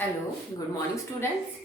Hello, good morning students.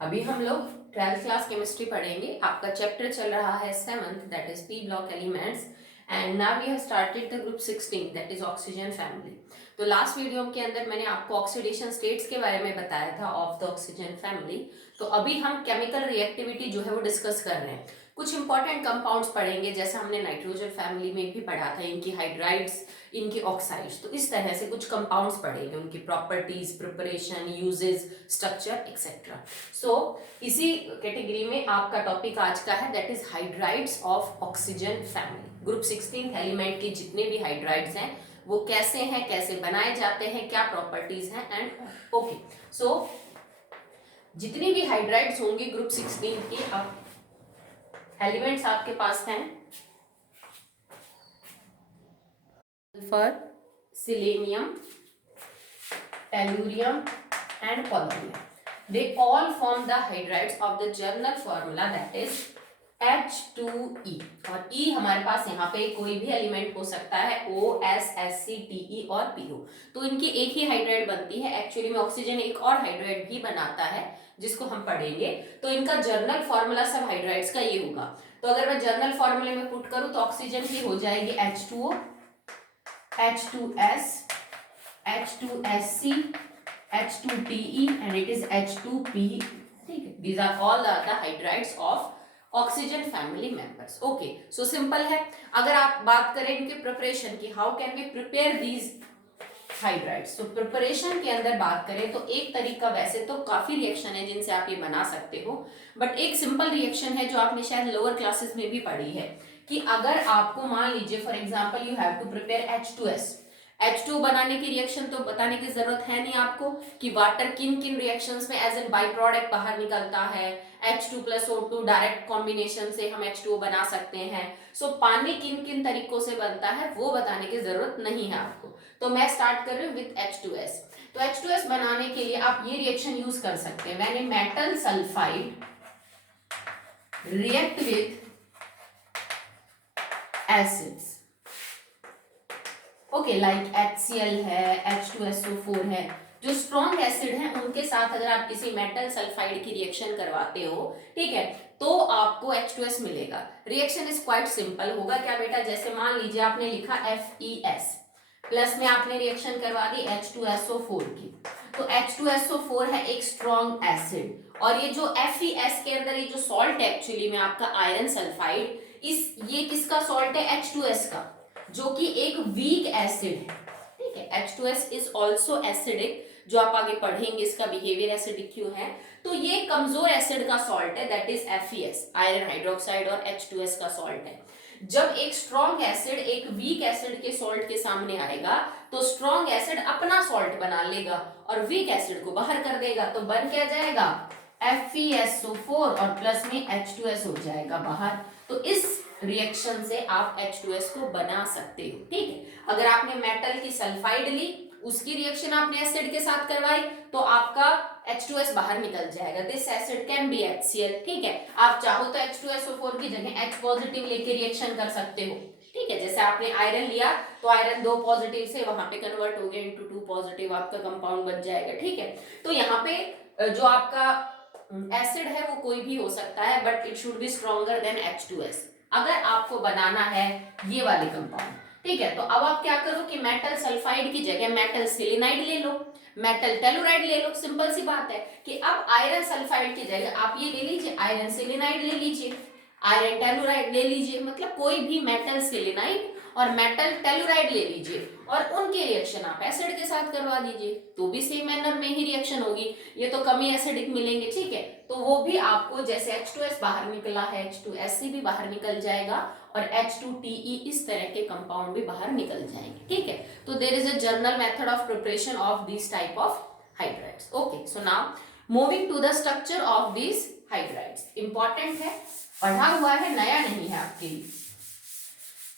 अभी हम लोग 12th क्लास केमिस्ट्री पढ़ेंगे। आपका चैप्टर चल रहा है 7th, that is P block elements, and now we have started the group 16, that is oxygen family. तो लास्ट वीडियो के अंदर मैंने आपको ऑक्सीडेशन स्टेट्स के बारे में बताया था ऑफ द ऑक्सीजन फैमिली। तो अभी हम केमिकल रिएक्टिविटी जो है वो डिस्कस कर रहे हैं। कुछ इंपॉर्टेंट कंपाउंड्स पढ़ेंगे, जैसा हमने नाइट्रोजन फैमिली में भी पढ़ा था, इनकी हाइड्राइड्स, इनकी ऑक्साइड्स। तो इस तरह से कुछ कंपाउंड्स पढ़ेंगे, उनकी properties, preparation, uses, structure etcetera. So इसी कैटेगरी में आपका टॉपिक आज का है, that is hydrides of oxygen family. Group 16 element के जितने भी हाइड्राइड्स हैं वो कैसे हैं, कैसे बनाए जाते हैं, क्या प्रॉपर्टीज हैं, एंड ओके। सो जितनी भी हाइड्राइड्स होंगे ग्रुप 16 के, आप एलिमेंट्स आपके पास हैं sulphur, selenium, tellurium and polonium. They all form the hydrides of the general formula, that is H2E। और E हमारे पास यहाँ पे कोई भी एलिमेंट हो सकता है, O, S, Sc, Te और PO। तो इनकी एक ही हाइड्राइड बनती है। एक्चुअली में ऑक्सीजन एक और हाइड्राइड भी बनाता है जिसको हम पढ़ेंगे। तो इनका जर्नल फॉर्मूला सब हाइड्राइड्स का ये होगा। तो अगर मैं जर्नल फॉर्मूले में पुट करूं तो ऑक्सीजन की हो जाएगी H2O, H2S, H2Sc, H2Te and it is H2P। ठीक है, these are all the hydrides of oxygen family members. Okay, so simple है। अगर आप बात करें इनके प्रिपरेशन की, how can we prepare these hydrides, तो प्रिपरेशन के अंदर बात करें तो एक तरीका, वैसे तो काफी रिएक्शन है जिनसे आप ये बना सकते हो, बट एक सिंपल रिएक्शन है जो आपने शायद लोअर क्लासेस में भी पढ़ी है, कि अगर आपको मान लीजिए for example you have to prepare H2S, H2 बनाने की रिएक्शन तो बताने की जरूरत है नहीं आपको कि वाटर किन किन रिएक्शंस में एज एन बाई प्रोडक्ट बाहर निकलता है। H2 plus O2 direct combination से हम H2O बना सकते हैं। सो पानी किन किन तरीकों से बनता है वो बताने की जरूरत नहीं है आपको। तो मैं स्टार्ट कर रही हूँ विद H2S। तो H2S बनाने के लिए आप ये रिएक्शन यूज कर सकते हैं, when a metal sulphide react with acids, okay, like HCl है, H2SO4 है, जो स्ट्रॉन्ग एसिड है उनके साथ अगर आप किसी मेटल सल्फाइड की रिएक्शन करवाते हो, ठीक है, तो आपको H2S मिलेगा। रिएक्शन इज क्वाइट सिंपल होगा। क्या बेटा, जैसे मान लीजिए आपने लिखा FeS, प्लस में आपने रिएक्शन करवा दी H2SO4 की, तो H2SO4 है एक स्ट्रॉन्ग एसिड, और ये जो FeS के अंदर ये जो सॉल्ट है एक्चुअली में आपका आयरन सल्फाइड, ये किसका सॉल्ट है, H2S का, जो कि एक वीक एसिड है। ठीक है, H2S इज ऑल्सो एसिडिक, जो आप आगे पढ़ेंगे इसका बिहेवियर एसिडिक क्यों है। तो ये कमजोर एसिड का सॉल्ट है, that is FeS, iron hydroxide, और H2S का सॉल्ट है। जब एक स्ट्रॉन्ग एसिड एक वीक एसिड के सॉल्ट के सामने आएगा तो स्ट्रॉन्ग एसिड अपना सॉल्ट बना लेगा और वीक एसिड को बाहर कर देगा। तो बन क्या जाएगा, FeSO4 और प्लस में H2S हो जाएगा बाहर। तो इस रिएक्शन से आप H2S को बना सकते हो। ठीक है, अगर आपने मेटल की सल्फाइड ली, उसकी रिएक्शन आपने एसिड के साथ करवाई, तो आपका H2S बाहर निकल जाएगा। This acid can be HCl। ठीक है, आप चाहो तो H2SO4 की जगह H पॉजिटिव लेके रिएक्शन कर सकते हो। ठीक है, जैसे आपने आयरन लिया तो आयरन 2 पॉजिटिव से वहां पे कन्वर्ट हो गया इनटू 2 पॉजिटिव, आपका कंपाउंड बन जाएगा। ठीक है, तो यहाँ पे जो आपका एसिड है वो कोई भी हो सकता है, but it should be stronger than H2S अगर आपको बनाना है ये वाले कंपाउंड। ठीक है, तो अब आप क्या करो कि मेटल सल्फाइड की जगह मेटल सेलेनाइड ले लो, मेटल टेलुराइड ले लो। सिंपल सी बात है कि अब आयरन सल्फाइड की जगह आप ये ले लीजिए, आयरन सेलेनाइड ले लीजिए, आयरन टेलुराइड ले लीजिए, मतलब कोई भी मेटल सेलेनाइड और मेटल टेलुराइड ले लीजिए और उनके रिएक्शन आप एसिड के साथ करवा दीजिए, तो भी सेम मैनर में ही रिएक्शन होगी। ये तो कम ही एसिडिक मिलेंगे। ठीक है, तो वो भी आपको जैसे H2S बाहर निकला है, H2Sc भी बाहर निकल जाएगा और H2Te इस तरह के कंपाउंड भी बाहर निकल जाएंगे। ठीक है, तो there is a general method of preparation of this type of hydrides. Okay, so now moving to the structure of this hydrides. Important है, पढ़ा हुआ है, नया नहीं है आपके लिए,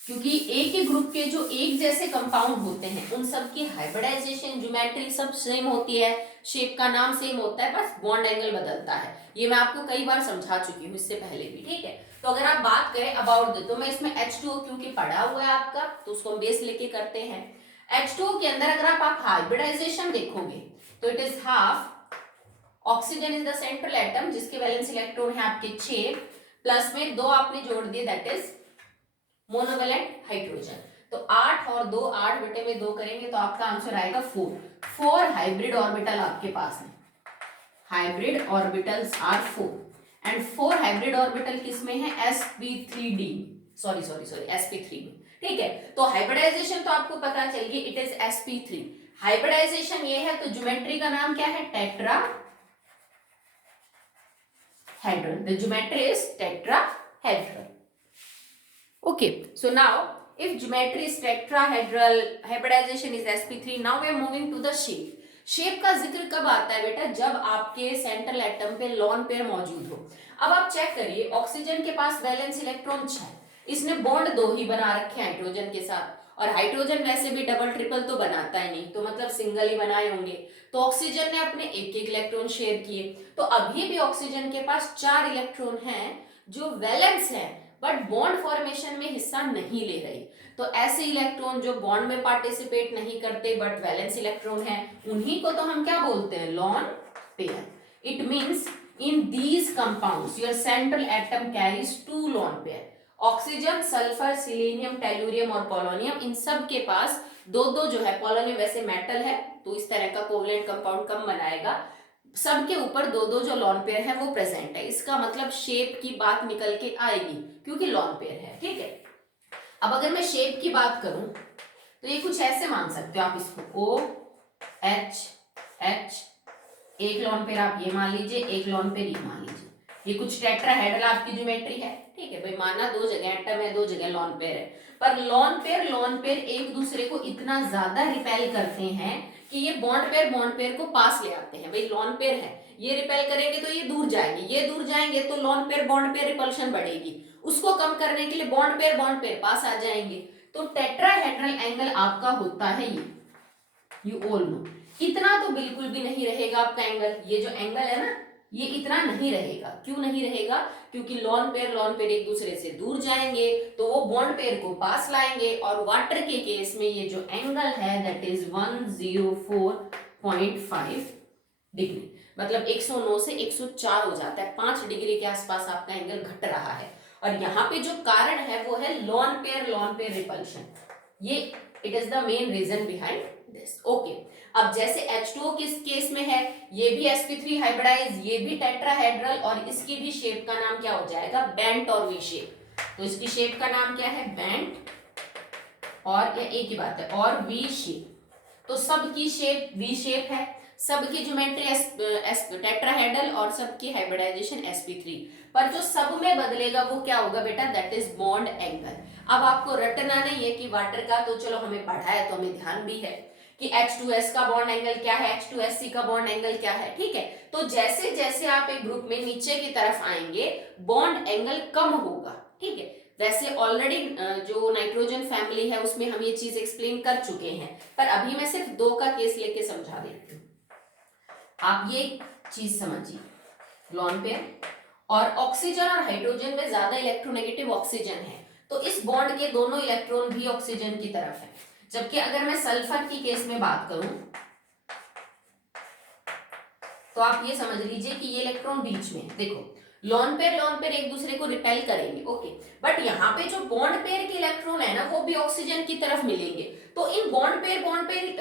क्योंकि एक ही ग्रुप के जो एक जैसे कंपाउंड होते हैं उन सब की हाइब्रिडाइजेशन, ज्योमेट्री सब सेम होती है, शेप का नाम सेम होता है, बस बॉन्ड एंगल बदलता है। ये मैं आपको कई बार समझा चुकी हूँ इससे पहले भी। ठीक है, तो अगर आप बात करें अबाउट द, तो मैं इसमें H2O क्योंकि पढ़ा हुआ है आपका, तो उसको हम बेस लेके करते हैं। H2O के अंदर अगर आप हाइब्रिडाइजेशन देखोगे तो it is half oxygen is the central atom जिसके वैलेंस इलेक्ट्रॉन है आपके 6, प्लस में 2 आपने जोड़ दिए, दैट इज मोनोवेलेंट हाइड्रोजन। तो 8 और 2, 8 बटे में 2 करेंगे तो आपका आंसर आएगा 4। 4 हाइब्रिड ऑर्बिटल आपके पास है, hybrid orbitals are 4 and 4 hybrid orbital किसमें है, sp3d, सॉरी sp3 में, ठीक है। तो हाइब्रिडाइजेशन तो आपको पता चल गई, इट इज sp3। हाइब्रिडाइजेशन ये है तो ज्योमेट्री का नाम क्या है, tetrahedral, the geometry is tetrahedral. Okay, so now if geometry is tetrahedral, hybridization is sp3, now we are moving to the shape. Shape का जिक्र कब आता है बेटा, जब आपके सेंट्रल एटम पे लोन पेयर मौजूद हो। अब आप चेक करिए, ऑक्सीजन के पास वैलेंस इलेक्ट्रॉन 6, इसने बॉन्ड 2 ही बना रखे हैं हाइड्रोजन के साथ, और हाइड्रोजन वैसे भी डबल ट्रिपल तो बनाता ही नहीं, तो मतलब सिंगल ही बनाए होंगे। तो ऑक्सीजन ने अपने एक एक इलेक्ट्रॉन शेयर किए, तो अभी भी ऑक्सीजन के पास 4 इलेक्ट्रॉन हैं जो वैलेंस है बट बॉन्ड फॉर्मेशन में हिस्सा नहीं ले रही। तो ऐसे इलेक्ट्रॉन जो बॉन्ड में पार्टिसिपेट नहीं करते बट वैलेंस इलेक्ट्रॉन है, उन्हीं को तो हम क्या बोलते हैं, lone pair. It means in these compounds your central atom carries 2 lone pair. Oxygen, sulphur, selenium, tellurium और पोलोनियम, इन सब के पास 2-2 जो है, पोलोनियम वैसे मेटल है तो इस तरह का कोवलेंट कंपाउंड कम बनाएगा, सबके ऊपर 2-2 जो लोन पेयर है वो प्रेजेंट है। इसका मतलब शेप की बात निकल के आएगी क्योंकि लोन पेयर है, ठीक है। अब अगर मैं शेप की बात करूं तो ये कुछ ऐसे मान सकते हो आप इसको, O H H, एक लोन पेयर आप ये मान लीजिए, एक लोन पेयर ये मान लीजिए। ये कुछ टेट्राहेड्रल आपकी ज्योमेट्री है, ठीक है भाई, माना 2 जगह एटम है, 2 जगह लोन पेयर है, पर लोन पेयर एक दूसरे को इतना ज्यादा रिपेल करते हैं कि ये बॉन्ड पेयर को पास ले आते हैं। भाई लोन पेयर है, ये रिपेल करेंगे तो ये दूर जाएंगे, ये दूर जाएंगे तो lone pair bond pair repulsion बढ़ेगी, उसको कम करने के लिए बॉन्ड पेयर पास आ जाएंगे। तो टेट्राहेड्रल एंगल आपका होता है ये, यू ऑल नो। इतना तो बिल्कुल भी नहीं रहेगा आपका एंगल, ये जो एंगल है ना ये इतना नहीं रहेगा। क्यों नहीं रहेगा, क्योंकि लोन पेयर एक दूसरे से दूर जाएंगे तो वो बॉन्ड पेयर को पास लाएंगे, और वाटर के केस में ये जो एंगल है दैट इज 104.5 डिग्री, मतलब 109 से 104 हो जाता है, 5 डिग्री के आसपास आपका एंगल घट रहा है। और यहाँ पे जो कारण है वो है लोन पेयर रिपल्शन, ये it is the main reason behind this. Okay, अब जैसे H2O किस केस में है, ये भी sp3 हाइब्रिडाइज, ये भी टेट्राहेड्रल, और इसकी भी शेप का नाम क्या हो जाएगा, बेंट और वी शेप। तो इसकी शेप का नाम क्या है, बेंट, और ये एक ही बात है, और वी शेप। तो सबकी शेप वी शेप है, सबकी ज्योमेट्री टेट्राहेड्रल, और सबकी हाइब्रिडाइजेशन sp3। पर जो सब में बदलेगा वो क्या होगा बेटा, दैट इज बॉन्ड एंगल। अब आपको रटना नहीं है कि वाटर का तो चलो हमें पढ़ा है तो हमें ध्यान भी है कि H2S का बॉन्ड एंगल क्या है, H2SC का बॉन्ड एंगल क्या है, ठीक है। तो जैसे जैसे आप एक ग्रुप में नीचे की तरफ आएंगे बॉन्ड एंगल कम होगा, ठीक है। वैसे ऑलरेडी जो नाइट्रोजन फैमिली है उसमें हम ये चीज एक्सप्लेन कर चुके हैं, पर अभी मैं सिर्फ 2 का केस लेके समझा देती हूँ। आप ये चीज समझिए, लोन पेयर और ऑक्सीजन और हाइड्रोजन में ज्यादा इलेक्ट्रोनेगेटिव ऑक्सीजन है, तो इस बॉन्ड के दोनों इलेक्ट्रॉन भी ऑक्सीजन की तरफ है। जबकि अगर मैं सल्फर की केस में बात करूं तो आप ये समझ लीजिए कि ये इलेक्ट्रॉन बीच में है। देखो लोन पेयर एक दूसरे को रिपेल करेंगे, ओके, बट यहाँ पे जो बॉन्ड पेयर के इलेक्ट्रॉन है ना वो भी ऑक्सीजन की तरफ मिलेंगे, तो इन बॉन्ड पेयर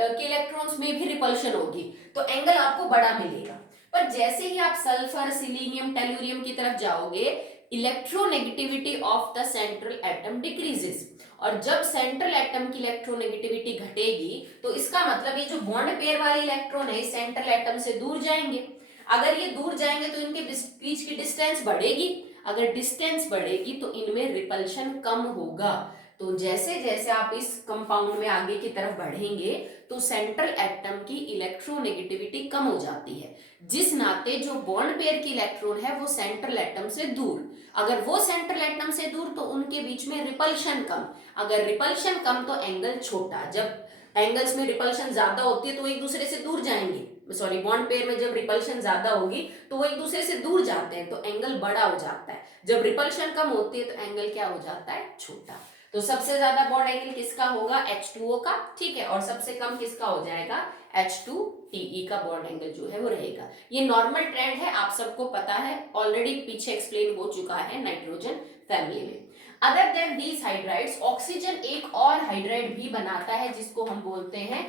के इलेक्ट्रॉन्स में भी रिपल्शन होगी, तो एंगल आपको बड़ा मिलेगा। पर जैसे ही आप सल्फर, सिलीनियम, टेलुरियम की तरफ जाओगे, electronegativity of the central atom decreases, और जब सेंट्रल एटम की इलेक्ट्रोनेगेटिविटी घटेगी तो इसका मतलब ये जो बॉन्ड पेयर वाले इलेक्ट्रॉन है सेंट्रल एटम से दूर जाएंगे। अगर ये दूर जाएंगे तो इनके बीच की डिस्टेंस बढ़ेगी, अगर डिस्टेंस बढ़ेगी तो इनमें रिपल्शन कम होगा। तो जैसे जैसे आप इस कंपाउंड में आगे की तरफ बढ़ेंगे तो सेंट्रल एटम की इलेक्ट्रोनेगेटिविटी कम हो जाती है, जिस नाते जो बॉन्ड पेयर की इलेक्ट्रॉन है वो सेंट्रल एटम से दूर, अगर वो सेंट्रल एटम से दूर तो उनके बीच में रिपल्शन कम, अगर रिपल्शन कम तो एंगल छोटा। जब एंगल्स में रिपल्शन ज्यादा होती है तो एक दूसरे से दूर जाएंगे, सॉरी बॉन्ड पेयर में जब रिपल्शन ज्यादा होगी तो वो एक दूसरे से दूर जाते हैं तो एंगल बड़ा हो जाता है, जब रिपल्शन कम होती है तो एंगल क्या हो जाता है, छोटा। तो सबसे ज्यादा बॉन्ड एंगल किसका होगा, H2O का, ठीक है, और सबसे कम किसका हो जाएगा, H2TE का बॉन्ड एंगल जो है वो रहेगा। ये नॉर्मल ट्रेंड है, आप सबको पता है, ऑलरेडी पीछे एक्सप्लेन हो चुका है नाइट्रोजन फैमिली में। Other than these hydrides, oxygen एक और हाइड्राइड भी बनाता है जिसको हम बोलते हैं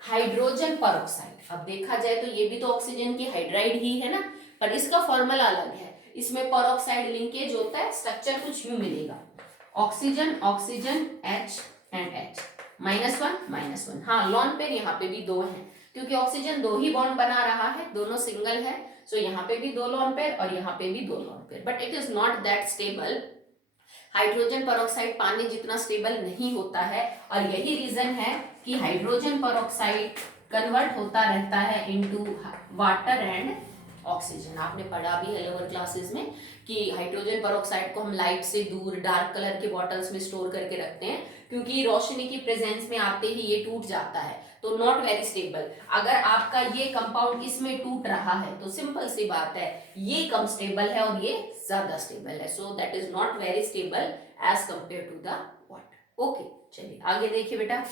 हाइड्रोजन परऑक्साइड। अब देखा जाए तो ये भी तो ऑक्सीजन की हाइड्राइड ही है ना, पर इसका फॉर्मूला अलग है, इसमें परऑक्साइड लिंकेज होता है, स्ट्रक्चर कुछ यूं मिलेगा, oxygen oxygen H and H -1 हाँ, लॉन पेयर यहाँ पे भी 2 हैं क्योंकि ऑक्सीजन 2 ही बॉन्ड बना रहा है, दोनों सिंगल है, सो यहाँ पे भी 2 लॉन पेयर और यहाँ पे भी 2 lone pair, but it is not that stable. Hydrogen peroxide पानी जितना स्टेबल नहीं होता है, और यही रीजन है कि हाइड्रोजन परऑक्साइड कन्वर्ट होता रहता है इनटू वाटर एंड ऑक्सीजन। आपने पढ़ा भी है लोअर क्लासेस में कि हाइड्रोजन परऑक्साइड को हम लाइट से दूर डार्क कलर के बॉटल्स में स्टोर करके रखते हैं क्योंकि रोशनी की प्रेजेंस में आते ही ये टूट जाता है, तो नॉट वेरी स्टेबल। अगर आपका ये कंपाउंड इसमें टूट रहा है तो सिंपल सी बात है, ये कम स्टेबल है और ये ज्यादा स्टेबल है, so that is not very stable as compare to the water. Okay, चलिए आगे देखिए बेटा,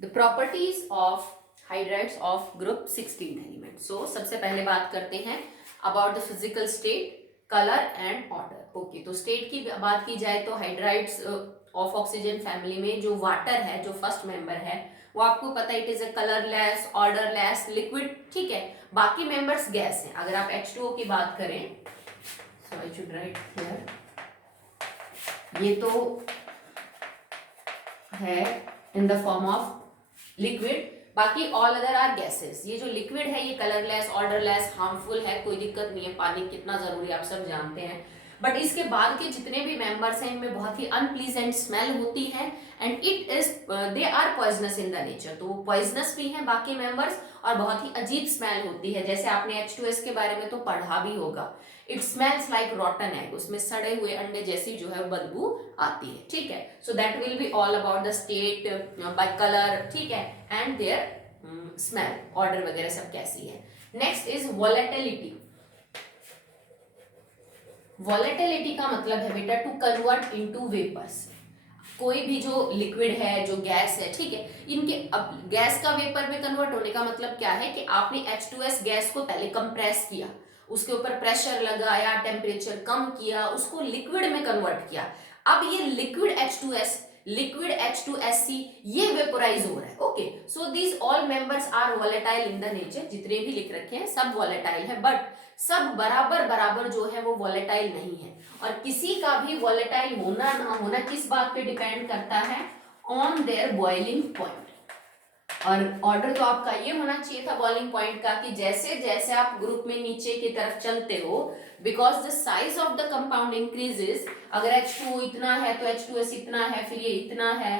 the properties of hydrides of group 16 element. So सबसे पहले बात करते हैं about the physical state, colour and order. Okay, तो स्टेट की बात की जाए तो हाइड्राइड्स ऑफ ऑक्सीजन फैमिली में जो वाटर है, जो फर्स्ट मेंबर है, वो आपको पता है it is a colourless, odourless liquid, ठीक है। बाकी मेंबर्स गैस हैं। अगर आप H2O की बात करें, सो आई शुड राइट हियर, ये तो है in the form of liquid, बाकी ऑल अदर आर गैसेस। ये जो लिक्विड है ये कलरलेस, ऑर्डरलेस, हार्मफुल है, कोई दिक्कत नहीं है, पानी कितना जरूरी आप सब जानते हैं, बट इसके बाद के जितने भी मेंबर्स हैं इनमें बहुत ही अनप्लीजेंट स्मेल होती है and it is they are poisonous in the nature. तो वो पॉइजनस भी हैं बाकी मेंबर्स और बहुत ही अजीब स्मेल होती है, जैसे आपने H2S के बारे में तो पढ़ा भी होगा, इट स्मेल्स लाइक रॉटन एग, उसमें सड़े हुए अंडे जैसी जो है बदबू आती है, ठीक है। So that will be all about the state by colour, ठीक है, एंड देयर स्मेल, ऑर्डर वगैरह सब कैसी है। Next is volatility. वॉलेटिलिटी का मतलब है बेटा टू कन्वर्ट इनटू वेपर्स। कोई भी जो लिक्विड है, जो गैस है, ठीक है, इनके अब गैस का वेपर में कन्वर्ट होने का मतलब क्या है कि आपने H2S गैस को पहले कंप्रेस किया, उसके ऊपर प्रेशर लगाया, टेम्परेचर कम किया, उसको लिक्विड में कन्वर्ट किया। अब ये लिक्विड H2S, लिक्विड H2SC ये वेपोराइज हो रहा है। Okay, so these all members are volatile in the nature, जितने भी लिख रखे हैं सब वॉलेटाइल है, बट सब बराबर बराबर जो है वो वॉलेटाइल नहीं है। और किसी का भी वॉलेटाइल होना ना होना किस बात पे डिपेंड करता है, ऑन देयर बॉइलिंग पॉइंट। और ऑर्डर तो आपका ये होना चाहिए था बॉइलिंग पॉइंट का कि जैसे जैसे आप ग्रुप में नीचे की तरफ चलते हो, because the size of the compound increases, अगर H2O इतना है तो H2S इतना है, फिर ये इतना है,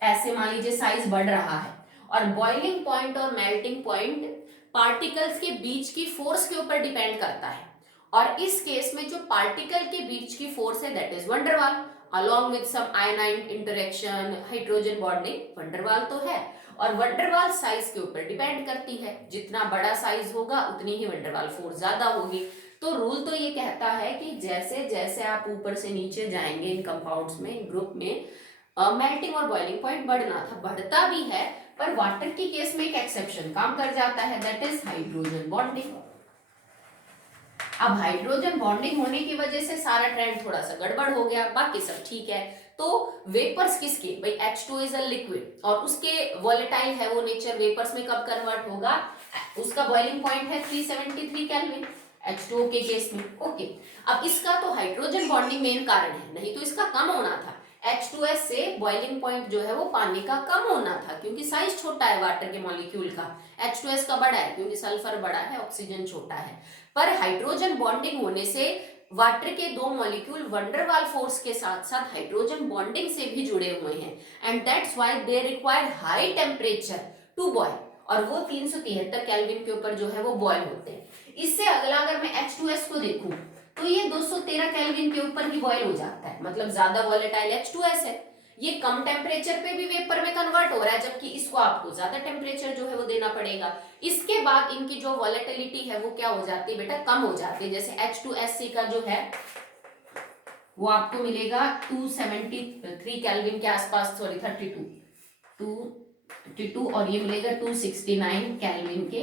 ऐसे मान लीजिए साइज बढ़ रहा है। और बॉइलिंग पॉइंट और मेल्टिंग पॉइंट पार्टिकल्स के बीच की फोर्स के ऊपर डिपेंड करता है, और इस केस में जो पार्टिकल के बीच की फोर्स है that is van der Waals, along with some ion interaction, hydrogen bonding, van der Waals तो है। और वंडरवाल साइज के ऊपर डिपेंड करती है, जितना बड़ा साइज होगा उतनी ही वंडरवाल फोर्स ज्यादा होगी। तो रूल तो ये कहता है कि जैसे जैसे आप ऊपर से नीचे जाएंगे इन कंपाउंड्स में, ग्रुप में, मेल्टिंग और बॉइलिंग पॉइंट बढ़ना था, बढ़ता भी है, पर वाटर की केस में एक एक्सेप्शन काम कर जाता है, दैट इज हाइड्रोजन बॉन्डिंग। अब हाइड्रोजन बॉन्डिंग होने की वजह से सारा ट्रेंड थोड़ा सा गड़बड़ हो गया, बाकी सब ठीक है। तो वेपर्स किसके, भाई H2 इज अ लिक्विड और उसके वॉलेटाइल है वो नेचर, वेपर्स में कब कन्वर्ट होगा, उसका बॉइलिंग पॉइंट है 373 केल्विन H2O के केस में। ओके, अब इसका तो हाइड्रोजन बॉन्डिंग मेन कारण है, नहीं तो इसका कम होना था। H2S से बॉइलिंग पॉइंट जो है वो पानी का कम होना था, क्योंकि साइज छोटा है वाटर के मॉलिक्यूल का, H2S का बड़ा है क्योंकि सल्फर बड़ा है, ऑक्सीजन छोटा है। पर हाइड्रोजन बॉन्डिंग होने से वाटर के 2 मॉलिक्यूल वंडरवाल फोर्स के साथ साथ हाइड्रोजन बॉन्डिंग से भी जुड़े हुए हैं, and that's why they require high temperature to boil, और वो 373 केल्विन के ऊपर जो है वो बॉयल होते हैं। इससे अगला अगर मैं H2S को देखूं तो ये 213 केल्विन के ऊपर ही बॉयल हो जाता है, मतलब ज्यादा वॉलेटाइल H2S है, ये कम टेम्परेचर पे भी वेपर में कन्वर्ट हो रहा है, जबकि इसको आपको ज्यादा टेम्परेचर जो है वो देना पड़ेगा। इसके बाद इनकी जो वॉलेटिलिटी है वो क्या हो जाती है बेटा, कम हो जाती है। जैसे H2SC का जो है वो आपको मिलेगा 273 केल्विन के आसपास, सॉरी 232, और ये मिलेगा 269 केल्विन के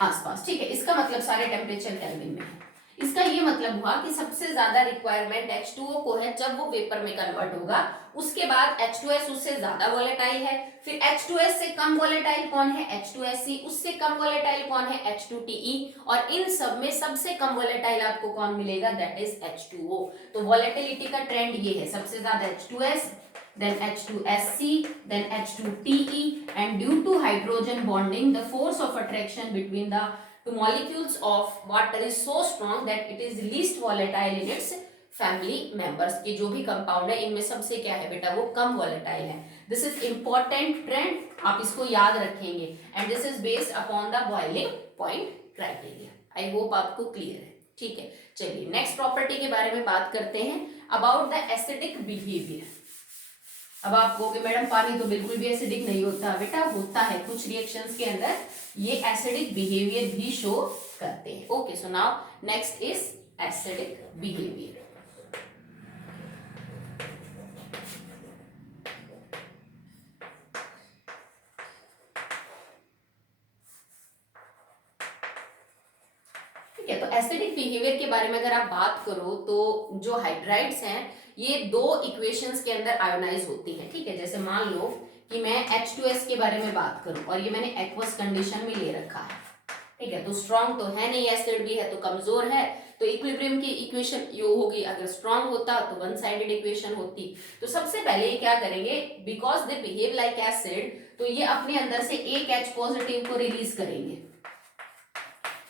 आसपास। ठीक है, इसका मतलब सारे टेम्परेचर केल्विन में है। इसका ये मतलब हुआ कि सबसे ज्यादा रिक्वायरमेंट H2O को है जब वो वेपर में कन्वर्ट होगा। उसके बाद H2S उससे ज्यादा वोलेटाइल है, फिर H2S से कम वोलेटाइल कौन है, H2SC, उससे कम वोलेटाइल कौन है, H2TE, और इन सब में सबसे कम वोलेटाइल आपको कौन मिलेगा, दैट इज H2O। तो वोलेटिलिटी का ट्रेंड ये है, सबसे ज्यादा H2S, then H2SC, then H2TE, and due to hydrogen bonding the force of attraction between the two molecules of water is so strong that it is least volatile in its family members। के जो भी compound है इनमें सबसे क्या है बेटा, वो कम वोलेटाइल है। दिस इज इंपॉर्टेंट ट्रेंड, आप इसको याद रखेंगे, and this is based upon the boiling point criteria. I hope आपको क्लियर है। ठीक है, चलिए नेक्स्ट प्रॉपर्टी के बारे में बात करते हैं, अबाउट द एसिडिक बिहेवियर। अब आप कहोगे मैडम पानी तो बिल्कुल भी एसिडिक नहीं होता, बेटा होता है, कुछ रिएक्शंस के अंदर ये एसिडिक बिहेवियर भी शो करते हैं। Okay, so now next is acidic behaviour. ठीक है, तो एसिडिक बिहेवियर के बारे में अगर आप बात करो तो जो हाइड्राइड्स हैं ये दो इक्वेशंस के अंदर आयोनाइज होती हैं। ठीक है, जैसे मान लो कि मैं H2S के बारे में बात करूं और ये मैंने एक्वस कंडीशन में ले रखा है। ठीक है, तो स्ट्रॉन्ग तो है नहीं, एसिड भी है तो कमजोर है, तो इक्विलिब्रियम की इक्वेशन यो होगी, अगर स्ट्रॉन्ग होता तो वन साइडेड इक्वेशन होती। तो सबसे पहले ये क्या करेंगे, because they behave like acid, तो ये अपने अंदर से एक H पॉजिटिव को रिलीज करेंगे।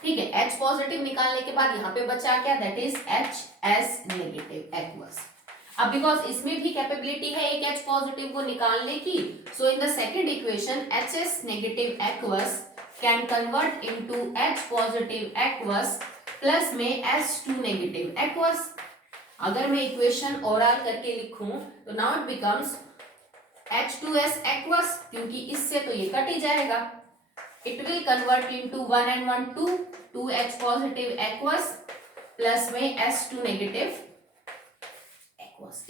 ठीक है, H पॉजिटिव निकालने के बाद यहाँ पे बचा क्या, that is HS negative aqueous. अब बिकॉज इसमें भी कैपेबिलिटी है एक H पॉजिटिव को निकालने की, so in the second equation HS negative aqueous can convert into H positive aqueous plus में S2 नेगेटिव एक्वस। अगर मैं इक्वेशन ओवरऑल करके लिखूं तो now it becomes H2S aqueous, क्योंकि इससे तो ये कट ही जाएगा, it will convert into 1 and 1 2 H positive aqueous plus में S2 नेगेटिव।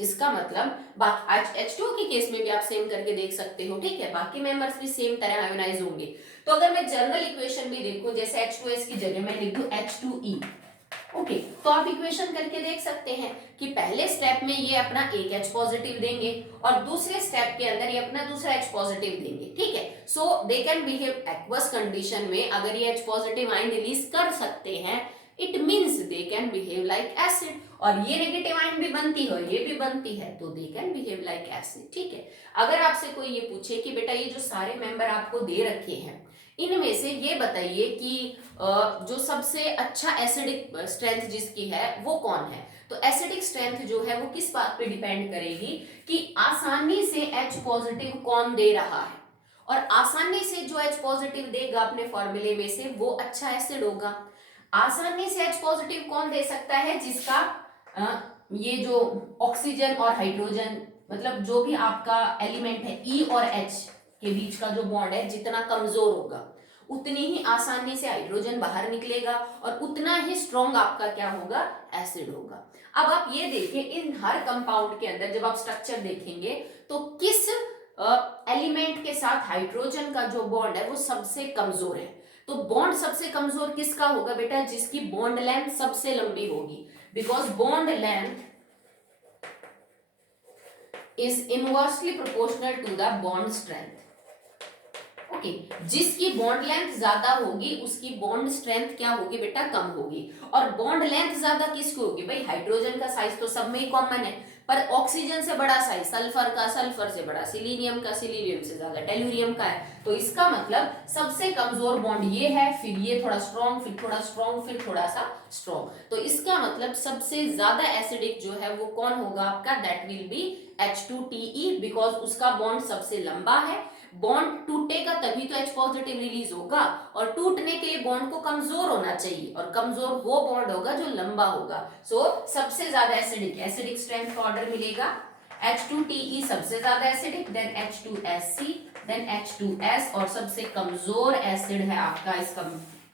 इसका मतलब H2O के केस में भी आप सेम करके देख सकते हो। ठीक है, बाकी मेंबर्स भी सेम तरह आयोनाइज होंगे। तो अगर मैं जनरल इक्वेशन भी देखूं, जैसे H2S की जगह मैं लिख दूं H2E। ओके, तो आप इक्वेशन करके देख सकते हैं कि पहले स्टेप में ये अपना एक H पॉजिटिव देंगे और दूसरे स्टेप के अंदर ये अपना दूसरा H पॉजिटिव देंगे। ठीक है, so they can behave aqueous condition में, अगर ये H पॉजिटिव आयन रिलीज कर सकते हैं, it means they can behave like acid. और ये नेगेटिव आयन भी बनती है, ये भी बनती है, तो दे कैन बिहेव लाइक एसिड। ठीक है, अगर आपसे कोई ये पूछे कि बेटा ये जो सारे मेंबर आपको दे रखे हैं इनमें से ये बताइए कि जो सबसे अच्छा एसिडिक स्ट्रेंथ जिसकी है वो कौन है, तो एसिडिक स्ट्रेंथ जो है वो किस बात पे डिपेंड करेगी कि आसानी से H पॉजिटिव कौन दे रहा है, और आसानी से जो H पॉजिटिव देगा अपने फॉर्मूले में से वो अच्छा एसिड होगा। आसानी से H पॉजिटिव कौन दे सकता है, जिसका ये जो ऑक्सीजन और हाइड्रोजन, मतलब जो भी आपका एलिमेंट है E और H के बीच का जो बॉन्ड है जितना कमजोर होगा उतनी ही आसानी से हाइड्रोजन बाहर निकलेगा और उतना ही स्ट्रॉन्ग आपका क्या होगा, एसिड होगा। अब आप ये देखें इन हर कंपाउंड के अंदर जब आप स्ट्रक्चर देखेंगे तो किस एलिमेंट के साथ हाइड्रोजन का जो बॉन्ड है वो सबसे कमजोर है, तो बॉन्ड सबसे कमजोर किसका होगा बेटा, जिसकी बॉन्ड लेंथ सबसे लंबी होगी, because bond length is inversely proportional to the bond strength. Okay, जिसकी बॉन्ड लेंथ ज्यादा होगी उसकी बॉन्ड स्ट्रेंथ क्या होगी बेटा, कम होगी। और बॉन्ड लेंथ ज्यादा किसकी होगी भाई, हाइड्रोजन का साइज तो सब में ही कॉमन है, पर ऑक्सीजन से बड़ा साइज सल्फर का, सल्फर से बड़ा सिलीनियम का, सिलीनियम से ज्यादा टेल्यूरियम का है। तो इसका मतलब सबसे कमजोर बॉन्ड ये है, फिर ये थोड़ा स्ट्रॉन्ग, फिर थोड़ा स्ट्रॉन्ग, फिर थोड़ा सा स्ट्रॉन्ग। तो इसका मतलब सबसे ज्यादा एसिडिक जो है वो कौन होगा आपका, that will be H2TE, because उसका बॉन्ड सबसे लंबा है। बॉन्ड टूटेगा तभी तो H पॉजिटिव रिलीज होगा, और टूटने के लिए बॉन्ड को कमजोर होना चाहिए, और कमजोर वो बॉन्ड होगा जो लंबा होगा। सो सबसे ज्यादा एसिडिक स्ट्रेंथ का ऑर्डर मिलेगा H2TE सबसे ज्यादा acidic, then H2SC, then H2S, और सबसे कमजोर एसिड है आपका इसका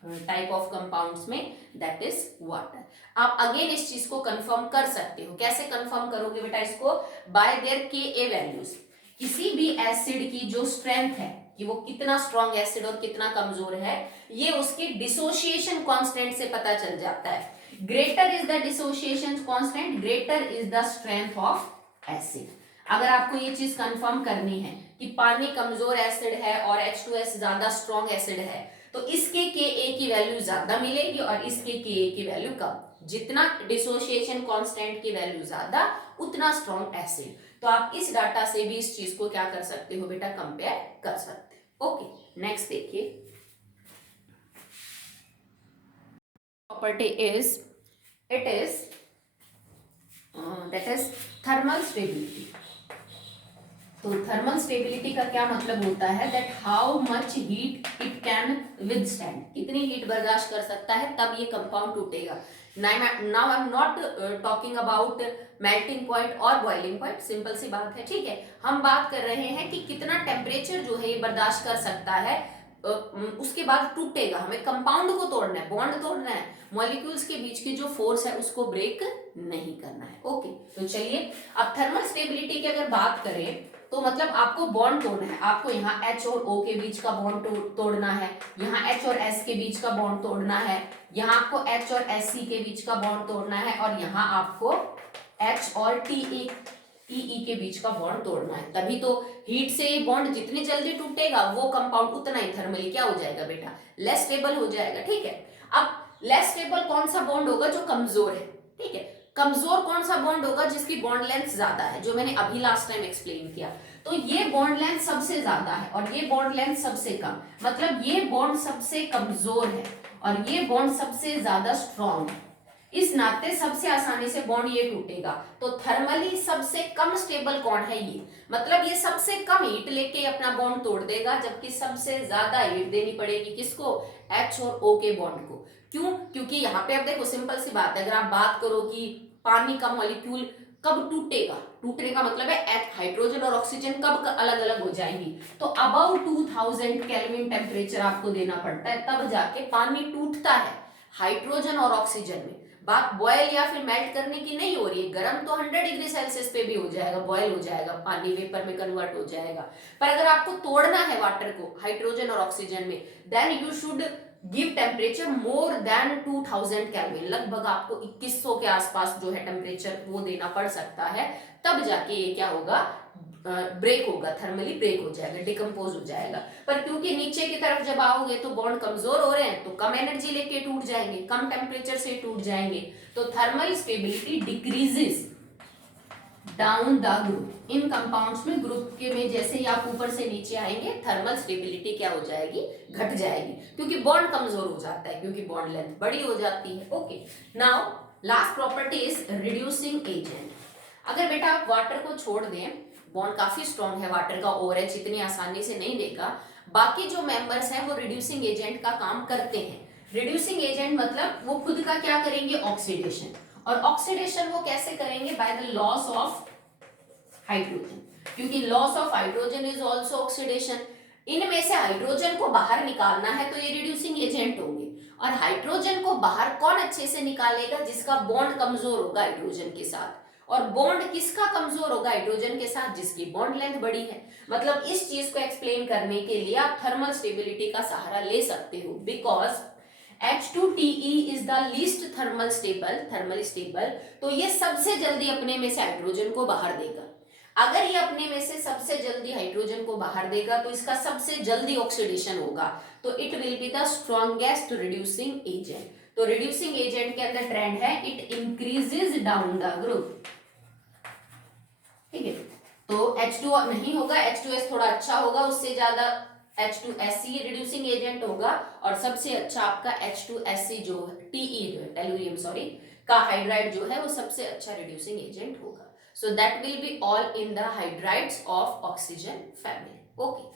टाइप ऑफ कंपाउंड्स में, दैट इज वाटर। आप अगेन इस चीज को कंफर्म कर सकते हो। कैसे कंफर्म करोगे बेटा इसको? Bye there Ka values. किसी भी एसिड की जो स्ट्रेंथ है कि वो कितना स्ट्रॉन्ग एसिड और कितना कमजोर है, ये उसके डिसोसिएशन कांस्टेंट से पता चल जाता है। Greater is the dissociation constant, greater is the strength of acid. अगर आपको ये चीज कंफर्म करनी है कि पानी कमजोर एसिड है और H2S ज्यादा स्ट्रॉन्ग एसिड है, तो इसके Ka की वैल्यू ज्यादा मिलेगी और इसके Ka की वैल्यू कम। जितना डिसोसिएशन कांस्टेंट की वैल्यू ज्यादा, उतना स्ट्रॉन्ग एसिड। तो आप इस डाटा से भी इस चीज को क्या कर सकते हो बेटा? कंपेयर कर सकते हो। ओके, नेक्स्ट देखिए। Property is, it is that is thermal stability. तो थर्मल स्टेबिलिटी का क्या मतलब होता है? That how much heat it can withstand, कितनी हीट बर्दाश्त कर सकता है, तब ये कंपाउंड टूटेगा। Now I am not talking about melting point और बॉइलिंग पॉइंट, सिंपल सी बात है, ठीक है। हम बात कर रहे हैं कि कितना टेम्परेचर जो है ये बर्दाश्त कर सकता है, उसके बाद टूटेगा। हमें कंपाउंड को तोड़ना है, बॉन्ड तोड़ना है, मॉलिक्यूल्स के बीच की जो फोर्स है उसको ब्रेक नहीं करना है। ओके, तो चलिए अब थर्मल स्टेबिलिटी की अगर बात करें तो मतलब आपको बॉन्ड तोड़ना है। आपको यहाँ H और O के बीच का बॉन्ड तोड़ना है, यहाँ H और S के बीच का बॉन्ड तोड़ना है, यहाँ आपको H और SC के बीच का बॉन्ड तोड़ना है, और यहाँ आपको H और TE के बीच का बॉन्ड तोड़ना है। तभी तो हीट से ये बॉन्ड जितनी जल्दी टूटेगा वो कंपाउंड उतना ही थर्मली क्या हो जाएगा बेटा? लेस स्टेबल हो जाएगा, ठीक है। अब लेस स्टेबल कौन सा बॉन्ड होगा? जो कमजोर है, ठीक है। कमजोर कौन सा बॉन्ड होगा? जिसकी बॉन्ड लेंथ ज्यादा है, जो मैंने अभी लास्ट टाइम एक्सप्लेन किया। तो ये बॉन्ड लेंथ सबसे ज्यादा है और ये बॉन्ड लेंथ सबसे कम, मतलब ये बॉन्ड सबसे कमजोर है और ये बॉन्ड सबसे ज्यादा स्ट्रॉन्ग है। इस नाते सबसे आसानी से बॉन्ड ये टूटेगा। तो थर्मली सबसे कम स्टेबल कौन है? ये, मतलब ये सबसे कम हीट लेके अपना बॉन्ड तोड़ देगा, जबकि सबसे ज्यादा हीट देनी पड़ेगी किसको? H और O के बॉन्ड को। क्यों? क्योंकि यहाँ पे अब देखो सिंपल सी बात है, अगर आप बात करो कि पानी का मॉलिक्यूल कब टूटेगा, टूटने का मतलब है हाइड्रोजन और ऑक्सीजन कब अलग अलग हो जाएंगी, तो अबाउ 2000 केल्विन टेम्परेचर आपको देना पड़ता है, तब जाके पानी टूटता है हाइड्रोजन और ऑक्सीजन में। बात बॉयल या फिर मेल्ट करने की नहीं हो रही है, गर्म तो 100 डिग्री सेल्सियस पे भी हो जाएगा, बॉयल हो जाएगा, पानी वेपर में कन्वर्ट हो जाएगा। पर अगर आपको तोड़ना है वाटर को हाइड्रोजन और ऑक्सीजन में, then you should give temperature more than 2000 kelvin, लगभग आपको 2100 के आसपास जो है टेम्परेचर वो देना पड़ सकता है, तब जाके ये क्या होगा? ब्रेक होगा, थर्मली ब्रेक हो जाएगा, डिकम्पोज हो जाएगा। पर क्योंकि नीचे की तरफ जब आओगे तो बॉन्ड कमजोर हो रहे हैं, तो कम एनर्जी लेके टूट जाएंगे, कम टेम्परेचर से टूट जाएंगे, तो thermal stability decreases down the group. In compounds में ग्रुप के में जैसे ही आप ऊपर से नीचे आएंगे, थर्मल स्टेबिलिटी क्या हो जाएगी? घट जाएगी, क्योंकि बॉन्ड कमजोर हो जाता है, क्योंकि बॉन्ड लेंथ बड़ी हो जाती है। Okay, now last property is reducing agent. अगर बेटा आप वाटर को छोड़ दें, बॉन्ड काफी स्ट्रॉन्ग है वाटर का, OH इतनी आसानी से नहीं देगा, बाकी जो मेंबर्स हैं वो रिड्यूसिंग एजेंट का काम करते हैं। रिड्यूसिंग एजेंट मतलब वो खुद का क्या करेंगे? ऑक्सीडेशन। और ऑक्सीडेशन वो कैसे करेंगे? By the loss of hydrogen, क्योंकि loss of hydrogen is also oxidation. इनमें से हाइड्रोजन को बाहर निकालना है तो ये रिड्यूसिंग एजेंट होंगे, और हाइड्रोजन को बाहर कौन अच्छे से निकालेगा? जिसका बॉन्ड कमजोर होगा हाइड्रोजन के साथ। और बॉन्ड किसका कमजोर होगा हाइड्रोजन के साथ? जिसकी बॉन्ड लेंथ बड़ी है। मतलब इस चीज को एक्सप्लेन करने के लिए आप थर्मल स्टेबिलिटी का सहारा ले सकते हो, because H2TE is the least thermally stable, तो ये सबसे जल्दी अपने में से हाइड्रोजन को बाहर देगा। अगर ये अपने में से सबसे जल्दी हाइड्रोजन को बाहर देगा तो इसका सबसे जल्दी ऑक्सीडेशन होगा, तो it will be the strongest reducing agent. तो रिड्यूसिंग एजेंट के अंदर ट्रेंड है it increases down the group, ठीक है। तो H2 नहीं होगा, H2S थोड़ा अच्छा होगा, उससे ज्यादा H2SC रिड्यूसिंग एजेंट होगा, और सबसे अच्छा आपका H2SC जो TE जो है टेलुरियम सॉरी का हाइड्राइड जो है वो सबसे अच्छा रिड्यूसिंग एजेंट होगा। So that will be all in the hydrides of oxygen family. Okay.